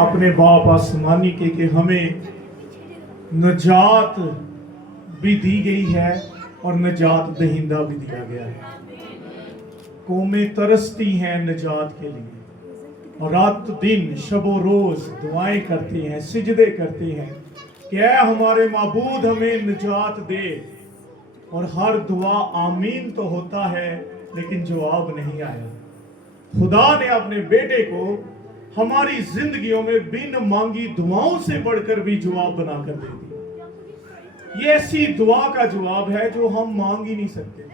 अपने बाप आसमानी के कि हमें नजात भी दी गई है और नजात दहिंदा भी दिया गया है। कौमें तरसती हैं नजात के लिए और रात दिन शबो रोज दुआएं करते हैं, सिजदे करते हैं कि ऐ हमारे माबूद हमें नजात दे। और हर दुआ आमीन तो होता है लेकिन जवाब नहीं आया। खुदा ने अपने बेटे को हमारी जिंदगियों में बिन मांगी दुआओं से बढ़कर भी जवाब बनाकर दे दिया। ये ऐसी दुआ का जवाब है जो हम मांग ही नहीं सकते।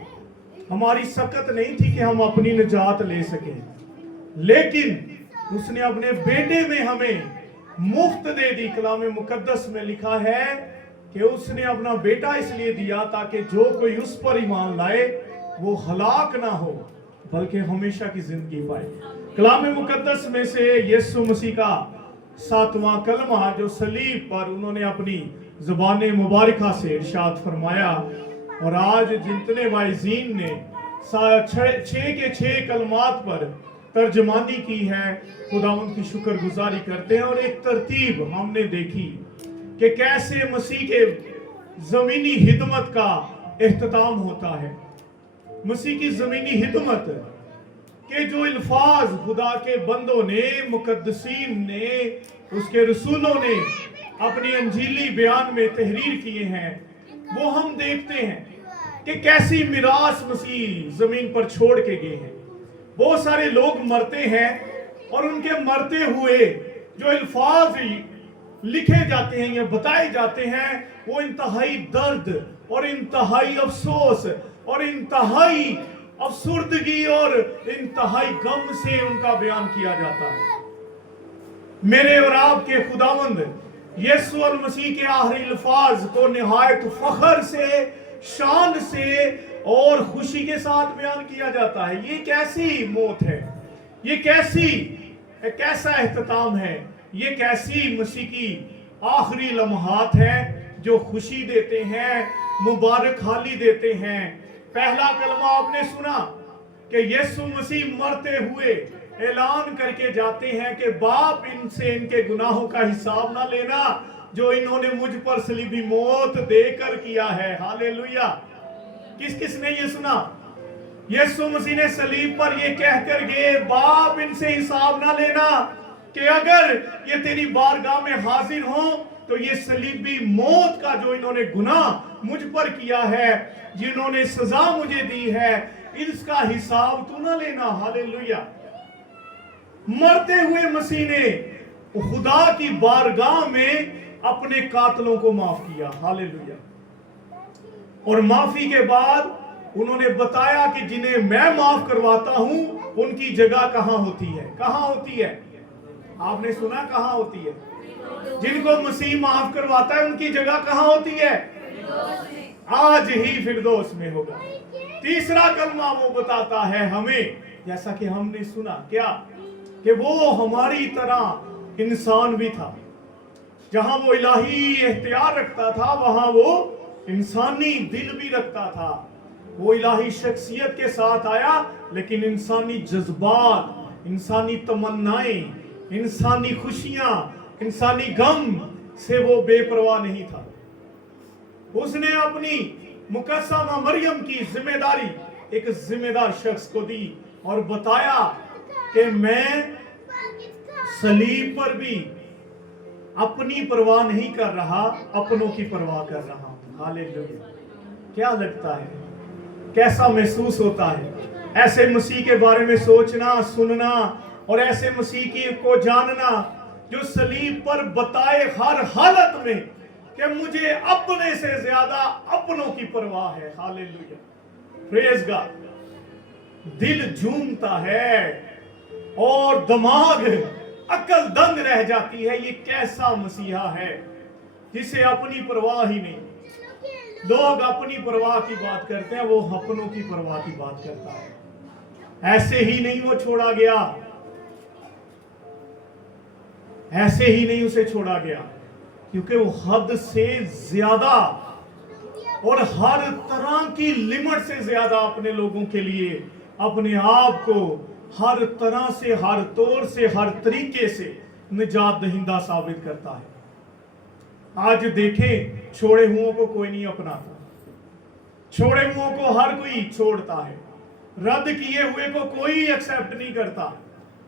हमारी सकत नहीं थी कि हम अपनी निजात ले सकें, लेकिन उसने अपने बेटे में हमें मुफ्त दे दी। कलाम मुकद्दस में लिखा है कि उसने अपना बेटा इसलिए दिया ताकि जो कोई उस पर ईमान लाए वो हलाक ना हो बल्कि हमेशा की जिंदगी पाए। कलाम मुकद्दस में से यीशु मसीह का 7वां कलमा जो सलीब पर उन्होंने अपनी ज़ुबान मुबारका से इरशाद फरमाया, और आज जितने वाइज़ीन ने 6 के 6 कलमात पर तर्जमानी की है, खुदावंद की शुक्रगुजारी करते हैं। और एक तरतीब हमने देखी कि कैसे मसीह के ज़मीनी हिदमत का इख्तिताम होता है। मसीह की ज़मीनी हिदमत के जो अल्फाज खुदा के बंदों ने, मुकद्दसीन ने, उसके रसूलों ने अपनी अंजीली बयान में तहरीर किए हैं, वो हम देखते हैं कि कैसी मिरास मसीह जमीन पर छोड़ के गए हैं। बहुत सारे लोग मरते हैं और उनके मरते हुए जो अल्फाज लिखे जाते हैं या बताए जाते हैं वो इंतहाई दर्द और इंतहाई अफसोस और इंतहाई अफसुर्दगी और इंतहाई गम से उनका बयान किया जाता है। मेरे और आपके खुदावंद यीशु अल मसीह के आखिरी अल्फाज को निहायत फख्र से, शान से और खुशी के साथ बयान किया जाता है। ये कैसी मौत है, ये कैसा इख्तिताम है, ये कैसी मसीह की आखिरी लम्हात है जो खुशी देते हैं, मुबारक हाली देते हैं। पहला कलमा आपने सुना कि यीशु मसीह मरते हुए ऐलान करके जाते हैं कि बाप इनसे इनके गुनाहों का हिसाब ना लेना जो इन्होंने मुझ पर सलीबी मौत देकर किया है। हालेलुया। किस ने ये सुना? यीशु मसीह ने सलीब पर ये कहकर गए, बाप इनसे हिसाब ना लेना कि अगर ये तेरी बारगाह में हाजिर हो तो ये सलीबी मौत का जो इन्होंने गुनाह मुझ पर किया है, जिन्होंने सजा मुझे दी है, इसका हिसाब तू ना लेना। हालेलुया। मरते हुए मसीह ने खुदा की बारगाह में अपने कातलों को माफ किया। हालेलुया। और माफी के बाद उन्होंने बताया कि जिन्हें मैं माफ करवाता हूं उनकी जगह कहां होती है। कहां होती है? आपने सुना कहां होती है? जिनको मसीह माफ करवाता है उनकी जगह कहां होती है? आज ही फिरदौस में होगा। तीसरा कलमा वो बताता है हमें, जैसा कि हमने सुना क्या, कि वो हमारी तरह इंसान भी था। जहां वो इलाही इख्तियार रखता था वहां वो इंसानी दिल भी रखता था। वो इलाही शख्सियत के साथ आया लेकिन इंसानी जज्बात, इंसानी तमन्नाएं, इंसानी खुशियां, इंसानी गम से वो बेपरवाह नहीं था। उसने अपनी मुकस्समा मरियम की जिम्मेदारी एक जिम्मेदार शख्स को दी और बताया कि मैं सलीब पर भी अपनी परवाह नहीं कर रहा, अपनों की परवाह कर रहा हूं। हालेलुया। क्या लगता है, कैसा महसूस होता है ऐसे मसीह के बारे में सोचना, सुनना और ऐसे मसीह की को जानना जो सलीब पर बताए हर हालत में कि मुझे अपने से ज्यादा अपनों की परवाह है। हालेलुया। Praise God. दिल झूमता है और दिमाग अकल दंग रह जाती है। ये कैसा मसीहा है जिसे अपनी परवाह ही नहीं। लोग अपनी परवाह की बात करते हैं, वो अपनों की परवाह की बात करता है। ऐसे ही नहीं वो छोड़ा गया, ऐसे ही नहीं उसे छोड़ा गया, क्योंकि वो हद से ज्यादा और हर तरह की लिमिट से ज्यादा अपने लोगों के लिए अपने आप को हर तरह से, हर तौर से, हर तरीके से निजात दहिंदा साबित करता है। आज देखें, छोड़े हुओं को कोई नहीं अपनाता, छोड़े हुओं को हर कोई छोड़ता है, रद्द किए हुए को कोई एक्सेप्ट नहीं करता।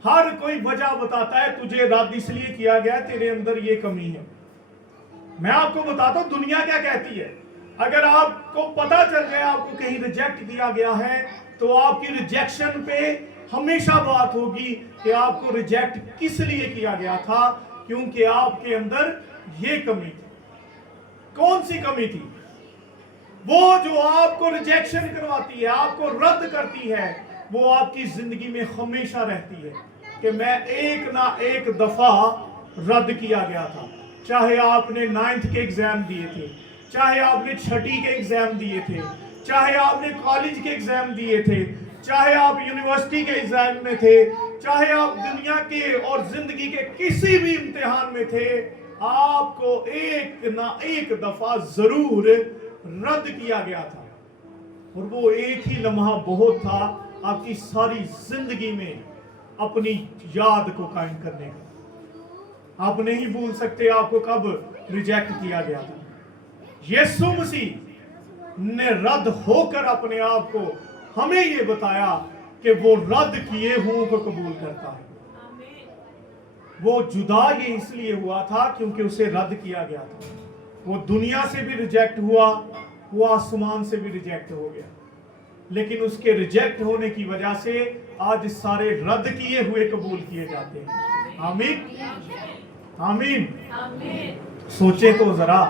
हर कोई वजह बताता है, तुझे रद्द इसलिए किया गया, तेरे अंदर ये कमी है। मैं आपको बताता हूं दुनिया क्या कहती है। अगर आपको पता चल गया आपको कहीं रिजेक्ट किया गया है, तो आपकी रिजेक्शन पे हमेशा बात होगी कि आपको रिजेक्ट किस लिए किया गया था, क्योंकि आपके अंदर ये कमी थी। कौन सी कमी थी? वो जो आपको रिजेक्शन करवाती है, आपको रद्द करती है, वो आपकी जिंदगी में हमेशा रहती है कि मैं एक ना एक दफा रद्द किया गया था। चाहे आपने 9th के एग्जाम दिए थे, चाहे आपने 6ठी के एग्जाम दिए थे, चाहे आपने कॉलेज के एग्जाम दिए थे, चाहे आप यूनिवर्सिटी के एग्जाम में थे, चाहे आप दुनिया के और जिंदगी के किसी भी इम्तिहान में थे, आपको एक ना एक दफा जरूर रद्द किया गया था। और वो एक ही लम्हा बहुत था आपकी सारी जिंदगी में अपनी याद को कायम करने का। आप नहीं भूल सकते आपको कब रिजेक्ट किया गया था। यीशु मसीह ने रद्द होकर अपने आप को हमें ये बताया कि वो रद्द किए हुओं को कबूल करता है। वो जुदा ये इसलिए हुआ था क्योंकि उसे रद्द किया गया था। वो दुनिया से भी रिजेक्ट हुआ, वो आसमान से भी रिजेक्ट हो गया, लेकिन उसके रिजेक्ट होने की वजह से आज सारे रद्द किए हुए कबूल किए जाते हैं। आमीन, आमीन। सोचे तो जरा,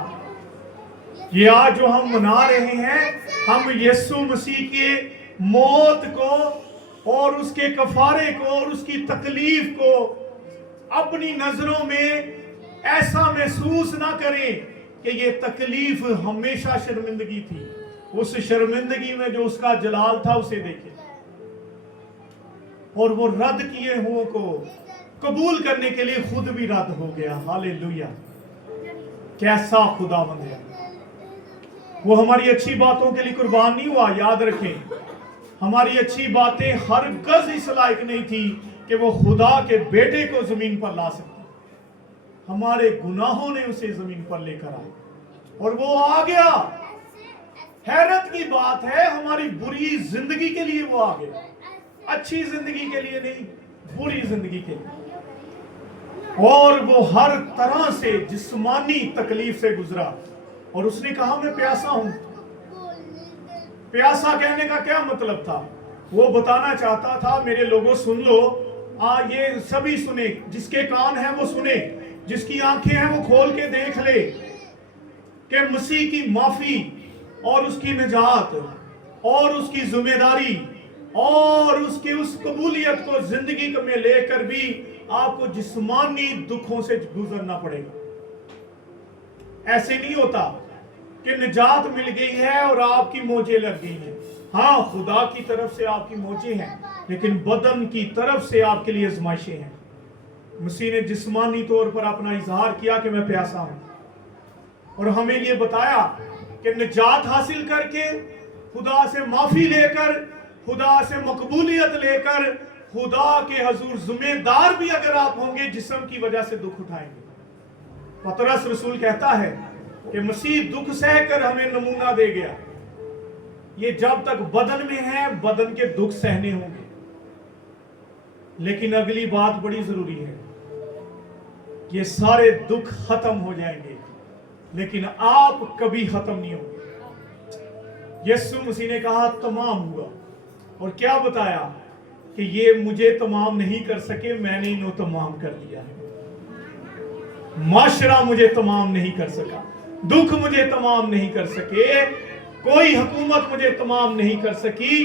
ये आज जो हम मना रहे हैं, हम यीशु मसीह के मौत को और उसके कफारे को और उसकी तकलीफ को अपनी नजरों में ऐसा महसूस ना करें कि ये तकलीफ हमेशा शर्मिंदगी थी। उस शर्मिंदगी में जो उसका जलाल था उसे देखें, और वो रद्द किए हुओं को कबूल करने के लिए खुद भी रद्द हो गया। हालेलुया, कैसा खुदावंद है। वो हमारी अच्छी बातों के लिए कुर्बान नहीं हुआ। याद रखें, हमारी अच्छी बातें हर गज इस लायक नहीं थी कि वो खुदा के बेटे को जमीन पर ला सकते। हमारे गुनाहों ने उसे जमीन पर लेकर आए और वो आ गया। हैरत की बात है, हमारी बुरी जिंदगी के लिए वो आ गया, अच्छी जिंदगी के लिए नहीं, बुरी जिंदगी के लिए। और वो हर तरह से जिस्मानी तकलीफ से गुजरा। और उसने कहा मैं प्यासा हूं। प्यासा कहने का क्या मतलब था? वो बताना चाहता था मेरे लोगों सुन लो, ये सभी सुने, जिसके कान हैं वो सुने, जिसकी आंखें हैं वो खोल के देख ले कि मसीह की माफी और उसकी निजात और उसकी जिम्मेदारी और उसकी उस कबूलियत को जिंदगी में लेकर भी आपको जिस्मानी दुखों से गुजरना पड़ेगा। ऐसे नहीं होता कि निजात मिल गई है और आपकी मोजें लग गई हैं। हाँ, खुदा की तरफ से आपकी मोजें हैं, लेकिन बदन की तरफ से आपके लिए आजमाइशें हैं। मसीह ने जिस्मानी तौर पर अपना इजहार किया कि मैं प्यासा हूं, और हमें ये बताया कि निजात हासिल करके, खुदा से माफी लेकर, खुदा से मकबूलियत लेकर, खुदा के हजूर जिम्मेदार भी अगर आप होंगे, जिस्म की वजह से दुख उठाएंगे। पतरस रसूल कहता है कि मसीह दुख सहकर हमें नमूना दे गया। ये जब तक बदन में है, बदन के दुख सहने होंगे, लेकिन अगली बात बड़ी जरूरी है, ये सारे दुख खत्म हो जाएंगे, लेकिन आप कभी खत्म नहीं होंगे। यीशु मसीह ने कहा तमाम हुआ, और क्या बताया कि ये मुझे तमाम नहीं कर सके, मैंने इन्हें तमाम कर दिया है। माशरा मुझे तमाम नहीं कर सका, दुख मुझे तमाम नहीं कर सके, कोई हुकूमत मुझे तमाम नहीं कर सकी,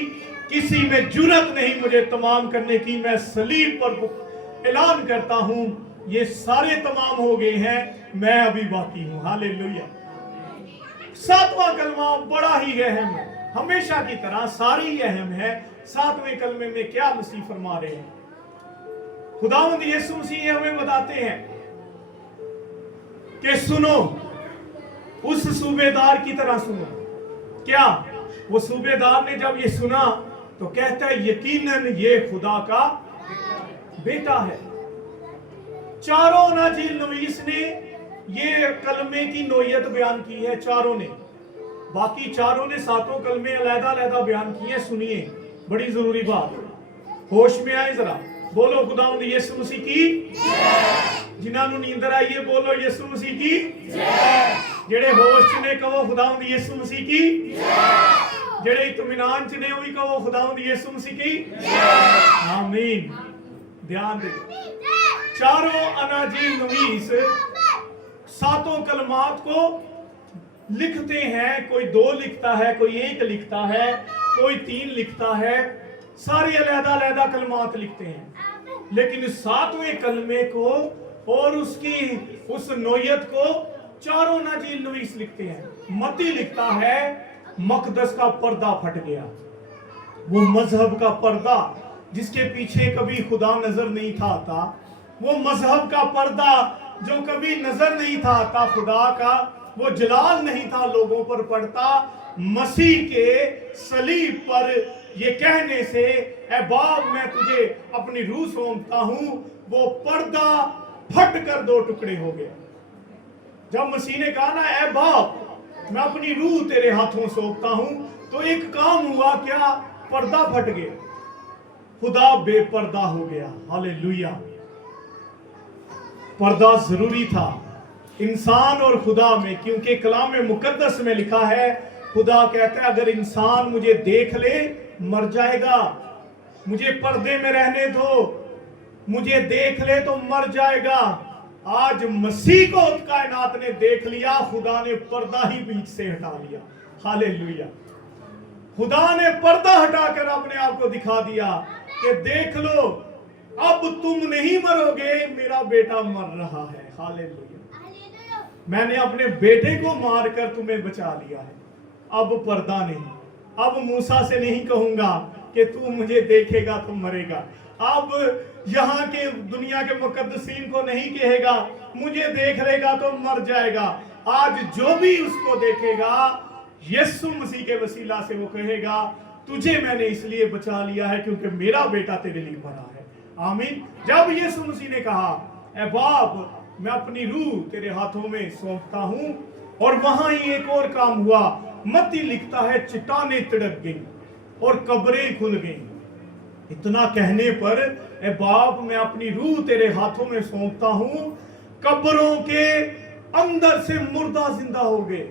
किसी में जुर्रत नहीं मुझे तमाम करने की। मैं सलीब पर ऐलान करता हूं, ये सारे तमाम हो गए हैं, मैं अभी बाकी हूं। हालेलुया। 7वां कलमा बड़ा ही अहम है, हमेशा की तरह सारी ही अहम है। 7वें कलमे में क्या मसीह फरमा रहे हैं? खुदावंद यीशु मसीह हमें बताते हैं कि सुनो, उस सूबेदार की तरह सुनो। क्या? वो सूबेदार ने जब ये सुना तो कहता है यकीनन ये खुदा का बेटा है। चारों अनाजील नवीस ने ये कलमे की नोयत बयान की है, चारों ने। बाकी चारों ने सातों कलमे अलग-अलग बयान किए। सुनिए, बड़ी जरूरी बात, होश में आए जरा, बोलो खुदावंद यीशु मसीह की जय। जिन्होंने नींदर आई है बोलो यीशु मसीह की जय। जेड़े होश च ने कहो खुदावंद यीशु मसीह की जय। जेड़े इत्मीनान च ने वो भी कहो खुदावंद यीशु मसीह की जय। आमीन। ध्यान दे, चारों अनाजील नवीस सातों कलमात को लिखते हैं। कोई 2 लिखता है, कोई 1 लिखता है, कोई 3 लिखता है, सारे अलग-अलग कलमात लिखते हैं। लेकिन 7वें कलमे को और उसकी उस नोयत को चारों अनाजील नवीस लिखते हैं। मत्ती लिखता है मकदस का पर्दा फट गया। वो मजहब का पर्दा जिसके पीछे कभी खुदा नजर नहीं था आता, वो मजहब का पर्दा जो कभी नजर नहीं था आता खुदा का, वो जलाल नहीं था लोगों पर पड़ता, मसीह के सलीब पर ये कहने से ऐ बाप मैं तुझे अपनी रूह सौंपता हूं, वो पर्दा फट कर 2 टुकड़े हो गया। जब मसीह ने कहा ना ऐ बाप मैं अपनी रूह तेरे हाथों सौंपता हूं, तो एक काम हुआ, क्या? पर्दा फट गया, खुदा बेपर्दा हो गया। हालेलुया। पर्दा जरूरी था इंसान और खुदा में, क्योंकि कलाम मुकद्दस में लिखा है, खुदा कहता है अगर इंसान मुझे देख ले मर जाएगा, मुझे पर्दे में रहने दो, मुझे देख ले तो मर जाएगा। आज मसीह को कायनात ने देख लिया, खुदा ने पर्दा ही बीच से हटा लिया। हालेलुया। खुदा ने पर्दा हटाकर अपने आप को दिखा दिया कि देख लो अब तुम नहीं मरोगे, मेरा बेटा मर रहा है। हालेलुया। मैंने अपने बेटे को मारकर तुम्हें बचा लिया है, अब पर्दा नहीं। अब मूसा से नहीं कहूंगा कि तू मुझे देखेगा तो मरेगा। अब यहाँ के दुनिया के मुकद्दसीन को नहीं कहेगा मुझे देख लेगा तो मर जाएगा। आज जो भी उसको देखेगा यीशु मसीह के वसीला से वो कहेगा तुझे मैंने इसलिए बचा लिया है क्योंकि मेरा बेटा तेरे लिए मरा है। आमीन। जब यीशु मसीह ने कहा ऐ बाप मैं अपनी रूह तेरे हाथों में सौंपता हूं, और वहां ही एक और काम हुआ। मत्ती लिखता है चट्टानें तिड़क गई और कब्रें खुल गई। इतना कहने पर ऐ बाप मैं अपनी रूह तेरे हाथों में सौंपता हूं, कब्रों के अंदर से मुर्दा जिंदा हो गए।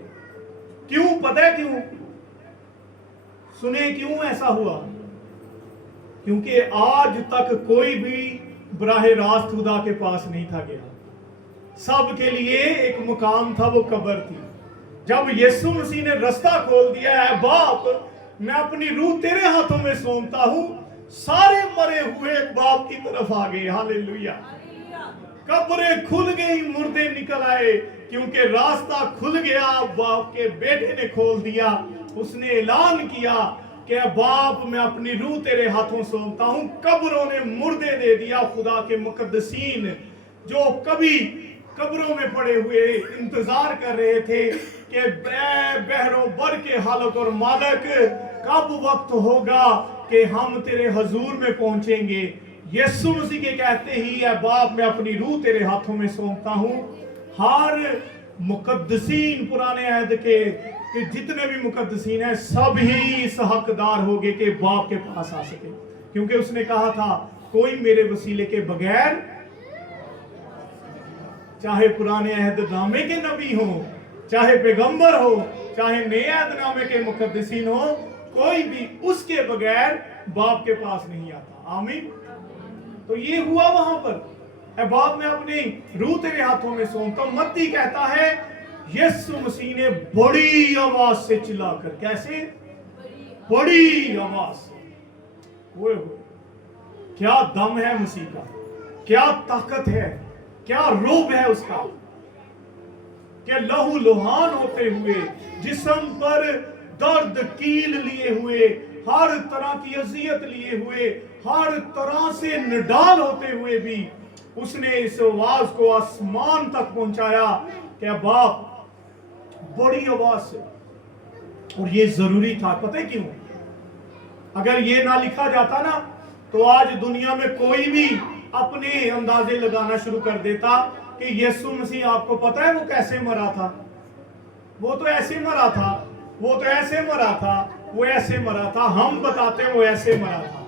क्यों? पता है क्यों? सुने क्यों ऐसा हुआ? क्योंकि आज तक कोई भी बराह रास्त खुदा के पास नहीं था गया। सब के लिए एक मुकाम था, वो कब्र थी। जब यीशु मसीह ने रास्ता खोल दिया है बाप मैं अपनी रूह तेरे हाथों में सौंपता हूं, सारे मरे हुए बाप की तरफ आ गए। हालेलुया। कब्रें खुल गई, मुर्दे निकल आए, क्योंकि रास्ता खुल गया। बाप के बेटे ने खोल दिया। उसने ऐलान किया कि बाप मैं अपनी रूह तेरे हाथों सौंपता हूं। कब्रों ने मुर्दे दे दिया। खुदा के मुकद्दसीन जो कभी कब्रों में पड़े हुए इंतजार कर रहे थे कि बहरों बर के हालत और मालक कब वक्त होगा कि हम तेरे हजूर में पहुंचेंगे। यीशु मसीह के कहते ही है बाप मैं अपनी रूह तेरे हाथों में सौंपता हूं। हर मुकद्दसीन पुराने अहद के कि जितने भी मुकद्दसीन हैं सब ही इस हकदार हो गए कि बाप के पास आ सके, क्योंकि उसने कहा था कोई मेरे वसीले के बगैर, चाहे पुराने अहद नामे के नबी हो, चाहे पैगंबर हो, चाहे नए अहद नामे के मुकद्दसीन हो, कोई भी उसके बगैर बाप के पास नहीं आता। आमीन। तो ये हुआ वहां पर ऐ बाप मैं अपनी रूह तेरे हाथों में सौंपता हूं। मत्ती कहता है यीशु मसीह ने बड़ी आवाज से चिल्लाकर, कैसे? बड़ी आवाज से। वो क्या दम है मसीह का, क्या ताकत है, क्या रोब है उसका, क्या लहू लुहान होते हुए जिस्म पर दर्द कील लिए हुए, हर तरह की अजियत लिए हुए, हर तरह से निडाल होते हुए भी उसने इस आवाज को आसमान तक पहुंचाया कि बाप बड़ी आवाज से। और ये जरूरी था, पता है क्यों? अगर ये ना लिखा जाता ना तो आज दुनिया में कोई भी अपने अंदाजे लगाना शुरू कर देता कि यीशु मसीह, आपको पता है वो कैसे मरा था, वो तो ऐसे मरा था, वो तो ऐसे मरा था, वो ऐसे मरा था, हम बताते हैं वो ऐसे मरा था।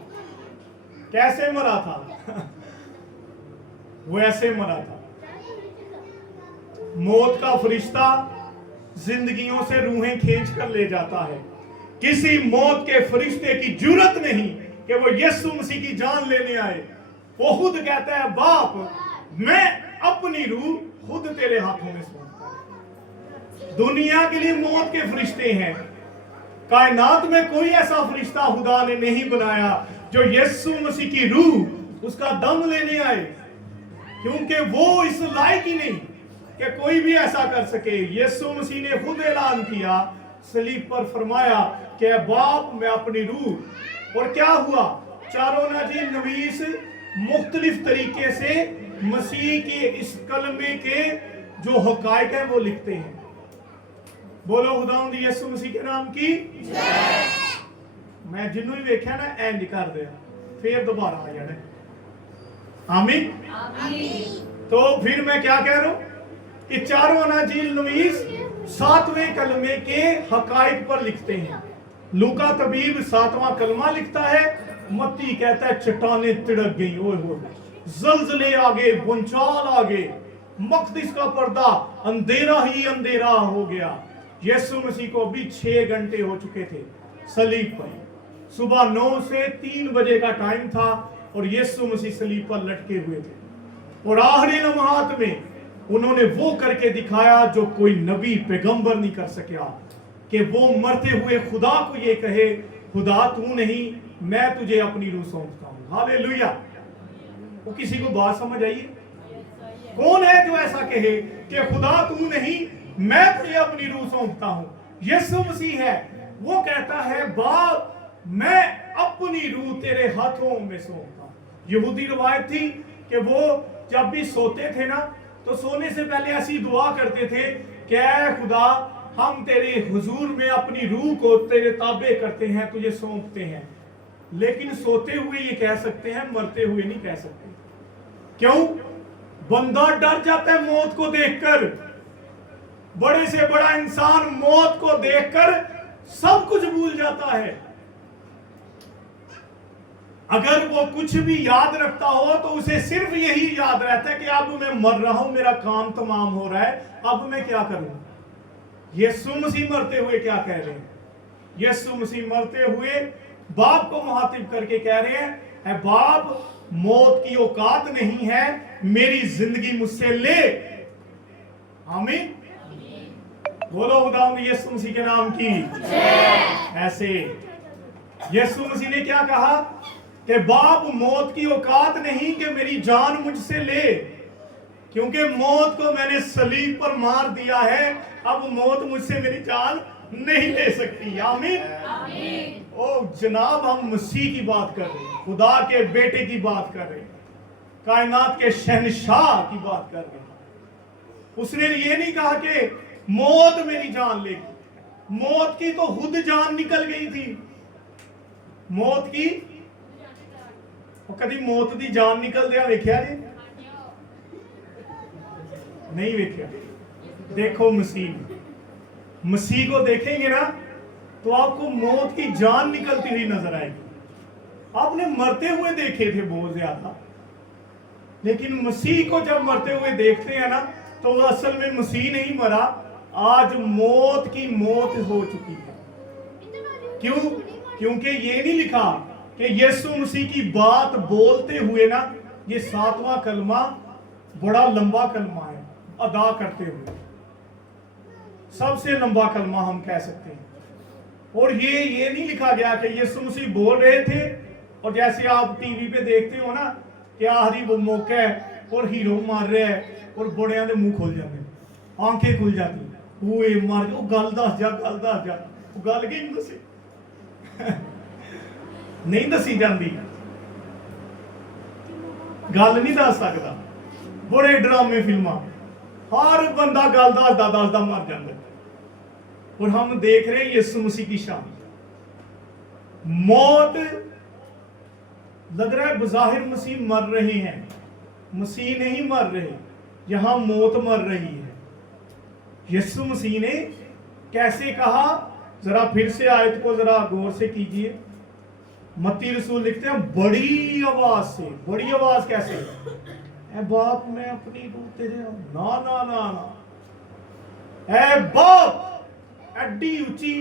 कैसे मरा था? वो ऐसे मरा था। मौत का फरिश्ता जिंदगियों से रूहें खींच कर ले जाता है। किसी मौत के फरिश्ते की जरूरत नहीं कि वो यीशु मसीह की जान लेने आए। वो खुद कहता है, बाप मैं अपनी रूह खुद तेरे हाथों में सौंपता हूं। दुनिया के लिए मौत के फरिश्ते हैं, कायनात में कोई ऐसा फरिश्ता खुदा ने नहीं बनाया जो यीशु मसीह की रूह, उसका दम लेने आए, क्योंकि वो इस लायक ही नहीं कि कोई भी ऐसा कर सके। यीशु मसीह ने खुद ऐलान किया, सलीब पर फरमाया कि बाप मैं अपनी रूह, और क्या हुआ? चारों नजीर नवीस मुख्तलिफ तरीके से मसीह के इस कलमे के जो हकायक है वो लिखते हैं। बोलो खुदावंद यीशु मसीह के नाम की जय। मैं जिन्हों ही वेख्या ना एंज कर दिया, फिर दोबारा आ जाना। आमीन। तो फिर मैं क्या कह रहा हूं कि चारों अनाजील नवीस 7वें कलमे के हकायक पर लिखते हैं। लूका तबीब 7वां कलमा लिखता है, मत्ती कहता है चट्टाने तिड़क गई, ओए हो जलजले आ गए, भूचाल आ गए, मक़दिस का पर्दा अंधेरा ही अंधेरा हो गया। यीशु मसीह को अभी 6 घंटे हो चुके थे सलीब पर। सुबह 9 से 3 बजे का टाइम था और यीशु मसीह सलीब पर लटके हुए थे। और आखिरी लम्हात में उन्होंने वो करके दिखाया जो कोई नबी पैगंबर नहीं कर सका, कि वो मरते हुए खुदा को ये कहे, खुदा तू नहीं, मैं तुझे अपनी रूह सौंपता हूं। हालेलुया। वो किसी को बात समझ आई? कौन है जो ऐसा कहे कि खुदा तू नहीं, मैं तुझे अपनी रूह सौंपता हूं? यीशु मसीह है। वो कहता है, बाप मैं अपनी रूह तेरे हाथों में सौंपता हूं। यहूदी रिवायत थी कि वो जब भी सोते थे ना, तो सोने से पहले ऐसी दुआ करते थे कि ऐ खुदा, हम तेरे हुजूर में अपनी रूह को तेरे ताबे करते हैं, तुझे सौंपते हैं। लेकिन सोते हुए ये कह सकते हैं, मरते हुए नहीं कह सकते। क्यों? बंदा डर जाता है मौत को देखकर। बड़े से बड़ा इंसान मौत को देखकर सब कुछ भूल जाता है। अगर वो कुछ भी याद रखता हो तो उसे सिर्फ यही याद रहता है कि अब मैं मर रहा हूं, मेरा काम तमाम हो रहा है, अब मैं क्या करूं। यीशु मसीह मरते हुए क्या कह रहे हैं? यीशु मसीह मरते हुए बाप को मुखातिब करके कह रहे हैं, है बाप मौत की औकात नहीं है, मेरी जिंदगी मुझसे ले। आमीन। बोलो खुदावंद यीशु मसीह के नाम की जय। ऐसे यीशु मसीह ने क्या कहा कि बाप मौत की औकात नहीं कि मेरी जान मुझसे ले, क्योंकि मौत को मैंने सलीब पर मार दिया है, अब मौत मुझसे मेरी जान नहीं ले सकती। आमीन। ओ जनाब, हम मसीह की बात कर रहे हैं, खुदा के बेटे की बात कर रहे हैं, कायनात के शहनशाह की बात कर रहे हैं। उसने ये नहीं कहा कि मौत मेरी जान लेगी। मौत की तो खुद जान निकल गई थी। मौत की कभी मौत की जान निकल दिया वेख्या जी? नहीं वेख्या। देखो मसीह को देखेंगे ना तो आपको मौत की जान निकलती हुई नजर आएगी। आपने मरते हुए देखे थे बहुत ज्यादा, लेकिन मसीह को जब मरते हुए देखते हैं ना तो असल में मसीह नहीं मरा, आज मौत की मौत हो चुकी है। क्यों? क्योंकि ये नहीं लिखा कि यीशु मसीह की बात बोलते हुए ना, ये 7वां कलमा बड़ा लंबा कलमा है, अदा करते हुए सबसे लंबा कलमा हम कह सकते हैं। और ये नहीं लिखा गया कि यीशु मसीह बोल रहे थे और जैसे आप टीवी पे देखते हो ना कि आखिरी वो मौका है और हीरो मार रहे हैं और बड़ियां दे मुंह खुल जाते, आंखें खुल जाती, ओए मार जो गल दस जा, गल दस जा, गल की नहीं दसी नहीं दसी जाती, गल नहीं दस सकता। बड़े ड्रामे फिल्मा, हर बंदा गल दसदा मर जाता। और हम देख रहे हैं यीशु मसीह की शान। मौत लग रहा है बज़ाहिर मसीह मर रहे हैं, मसीह नहीं मर रहे, यहां मौत मर रही है। यीशु मसीह ने कैसे कहा, जरा फिर से आयत को जरा गौर से कीजिए। मत्ती रसूल लिखते हैं बड़ी आवाज से, बड़ी आवाज कैसे, ए बाप मैं अपनी रूह तेरे ना ना ना ना, ए बाप एडी ऊंची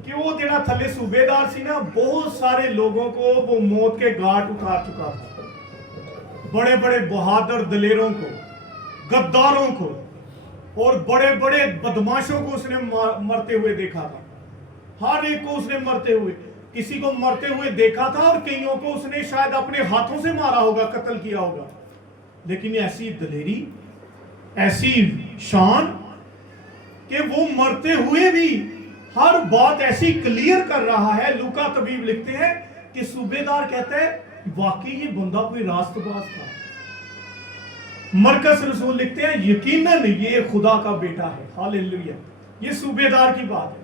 कि वो जेड़ा थले सूबेदार सी ना, बहुत सारे लोगों को वो मौत के घाट उतार चुका था, बड़े बड़े बहादुर दलेरों को, गद्दारों को और बड़े बड़े बदमाशों को उसने मरते हुए देखा था। हर एक को उसने मरते हुए, किसी को मरते हुए देखा था और कईयों को उसने शायद अपने हाथों से मारा होगा, कत्ल किया होगा। लेकिन ऐसी दलेरी, ऐसी शान कि वो मरते हुए भी हर बात ऐसी क्लियर कर रहा है। लूका तबीब लिखते हैं कि सूबेदार कहता है वाकई ये बंदा कोई रास्तबाज था। मरकस रसूल लिखते हैं यकीनन ये खुदा का बेटा है। हालेलुया, ये सूबेदार की बात है।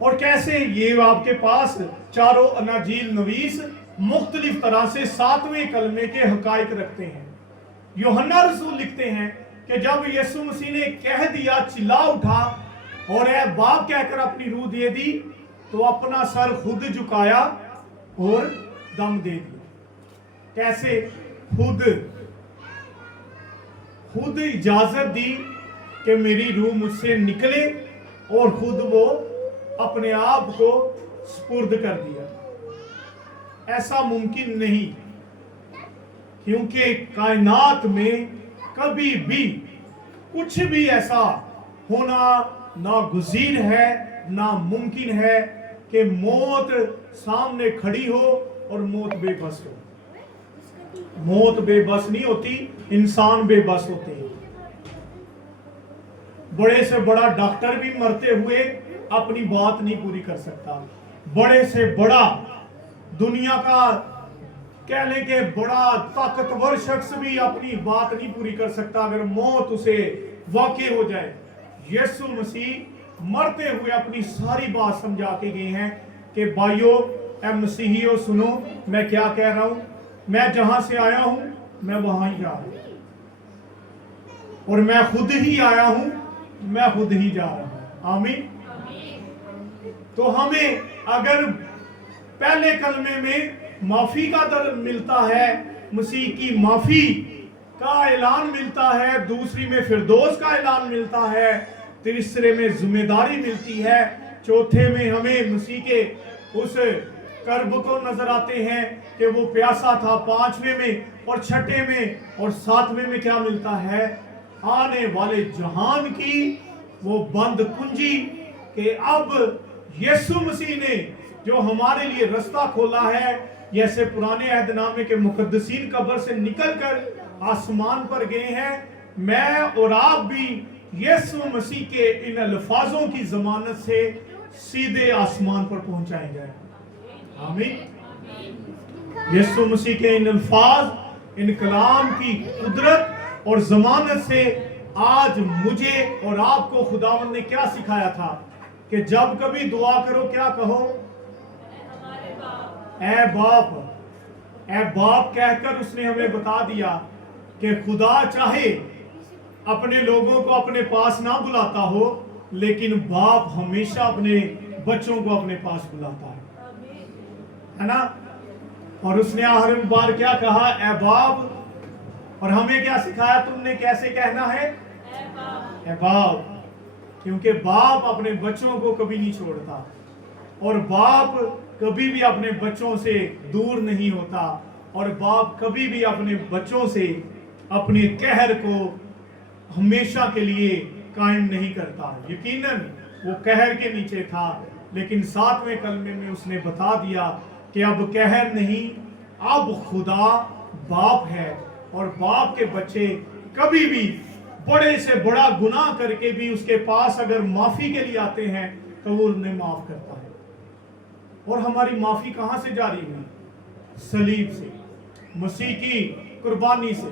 और कैसे ये आपके पास चारों अनाजील नवीस मुख्तलिफ तरह से 7वें कलमे के हकाइक रखते हैं। यूहन्ना रसूल लिखते हैं कि जब यीशु मसीह ने कह दिया, चिल्ला उठा और ए बाप कहकर अपनी रूह दे दी, तो अपना सर खुद झुकाया और दम दे दिया। कैसे खुद इजाजत दी कि मेरी रूह मुझसे निकले और खुद वो अपने आप को स्पुर्द कर दिया। ऐसा मुमकिन नहीं, क्योंकि कायनात में कभी भी कुछ भी ऐसा होना नागुज़ीर है, नामुमकिन है कि मौत सामने खड़ी हो और मौत बेबस हो। मौत बेबस नहीं होती, इंसान बेबस होते हैं। बड़े से बड़ा डॉक्टर भी मरते हुए अपनी बात नहीं पूरी कर सकता। बड़े से बड़ा दुनिया का कह लें कि बड़ा ताकतवर शख्स भी अपनी बात नहीं पूरी कर सकता अगर मौत उसे वाक़ई हो जाए। यीशु मसीह मरते हुए अपनी सारी बात समझा के गए हैं कि भाइयों, ए मसीहियों सुनो, मैं क्या कह रहा हूं, मैं जहां से आया हूं मैं वहां ही जा रहा हूं, और मैं खुद ही आया हूं, मैं खुद ही जा रहा हूं। आमीन। तो हमें अगर पहले कलमे में माफी का दर मिलता है, मसीह की माफी का ऐलान मिलता है, दूसरी में फिरदौस का ऐलान मिलता है, तीसरे में जिम्मेदारी मिलती है, चौथे में हमें मसीह के उस कर्ब को नजर आते हैं कि वो प्यासा था, पांचवें में और छठे में और सातवें में क्या मिलता है, आने वाले जहान की वो बंद कुंजी कि अब यीशु मसीह ने जो हमारे लिए रास्ता खोला है, जैसे पुराने अहदनामे के मुकद्दसीन कब्र से निकलकर आसमान पर गए हैं, मैं और आप भी यीशु मसीह के इन अल्फाजों की जमानत से सीधे आसमान पर पहुंचाए गए। आमीन। यीशु मसीह के इन अल्फाज, इन कलाम की कुदरत और जमानत से आज मुझे और आपको खुदावंद ने क्या सिखाया था कि जब कभी दुआ करो क्या कहो, ए बाप, ए बाप कहकर उसने हमें बता दिया कि खुदा चाहे अपने लोगों को अपने पास ना बुलाता हो, लेकिन बाप हमेशा अपने बच्चों को अपने पास बुलाता है ना। और उसने हर बार क्या कहा, ए बाप, और हमें क्या सिखाया, तुमने कैसे कहना है, ए बाप, क्योंकि बाप अपने बच्चों को कभी नहीं छोड़ता और बाप कभी भी अपने बच्चों से दूर नहीं होता और बाप कभी भी अपने बच्चों से अपने कहर को हमेशा के लिए कायम नहीं करता। यकीनन वो कहर के नीचे था, लेकिन 7वें कलमे में उसने बता दिया कि अब कहर नहीं, अब खुदा बाप है और बाप के बच्चे कभी भी बड़े से बड़ा गुनाह करके भी उसके पास अगर माफी के लिए आते हैं तो वो उन्हें माफ करता है। और हमारी माफी कहां से जारी हुई, सलीब से, मसीह की कुर्बानी से।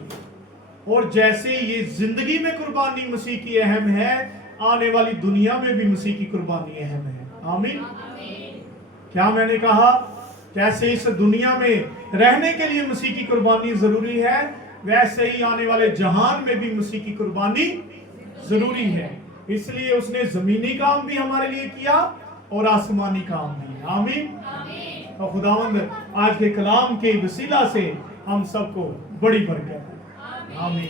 और जैसे ये जिंदगी में कुर्बानी मसीह की अहम है, आने वाली दुनिया में भी मसीह की कुर्बानी अहम है। आमीन। क्या मैंने कहा, جیسے اس دنیا میں رہنے کے لیے مسیح کی قربانی ضروری ہے، ویسے ہی آنے والے جہان میں بھی مسیح کی قربانی ضروری ہے۔ اس لیے اس نے زمینی کام بھی ہمارے لیے کیا اور آسمانی کام بھی۔ آمین۔ اور خداوند آج کے کلام کے وسیلہ سے ہم سب کو بڑی برکت ہے۔ آمین۔